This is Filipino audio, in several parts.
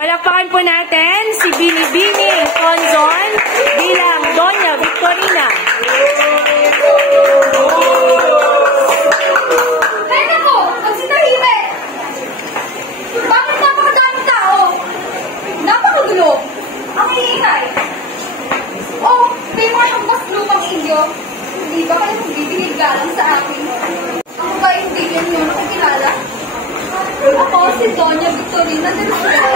Palakpakan po natin si Bini Conzon bilang Doña Victorina. Ay nako! Magsitahimik! Bakit napakadaming tao? Napakagulo! Ang iingay! Oh, may mga hampas lupang inyo. Hindi ba kayo magbibigay galang sa akin? Ako ba hindi yan yung nakikilala? Ako si Doña Victorina de Espada.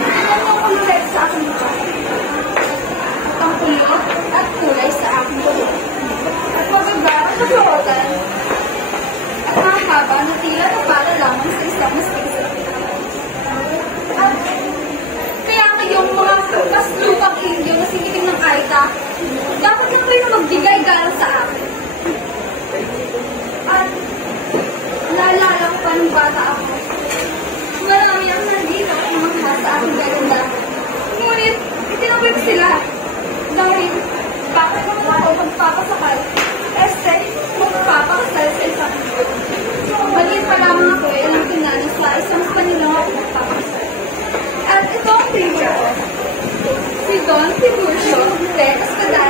Tingnan mo ang kulay sa aking mukha. Ang kulot at kulay sa aking buhok. At maganda ang kasuotan. At mahaba na tila na para lamang sa isang mestizo. At kaya ngayong mga kaslupang inyo na siniting ng Aita, dapat na kayo magbigay galang sa akin. At naalala ko pa nung bata ako. Marami ang nandito at mga sa aking gaganda. Ngunit, itinapit sila. Dahil, bakit naman ako magpapasakal? Magpapakasal sa isang ito. Maliit pa lamang ako ay ang pinanas sa isang kanilang ako magpapakasal. At ito ang trivia ko. Si Don Tiburcio de Espada.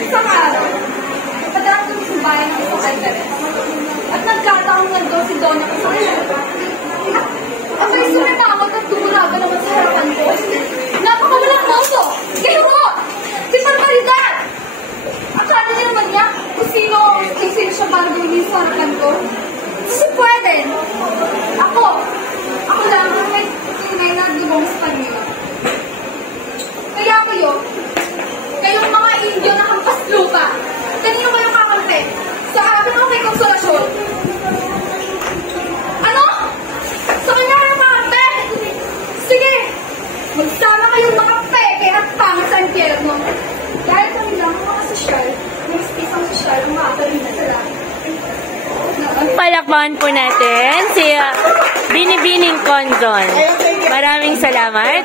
Isang araw, padating sa bayan ng isang altares. At nagkataong nandun si Donna ko sa kanya. Abay, sumimangot at tumulaga naman sa harapan ko. Napakawalang moso! Kayo mo! Si Barbaridad! Akala niya naman niya kung sino siya para gawin sa harapan ko. Si pwede! Ako lang ang may tunay na dubong sa kanila. Kaya kayong mga Indio na hampas lupa, kanino kayo kakampi? Sa akin o kay Konsolasyon? Ano? Sa kanya kayo kakampi? Sige! Magsama kayong mga peke at pangit sa impyerno. Dahil kami lang ang mga sosyal, may isang sosyal ang makakalina sa langit. Palakpakan po natin si Bini Conzon. Maraming salamat.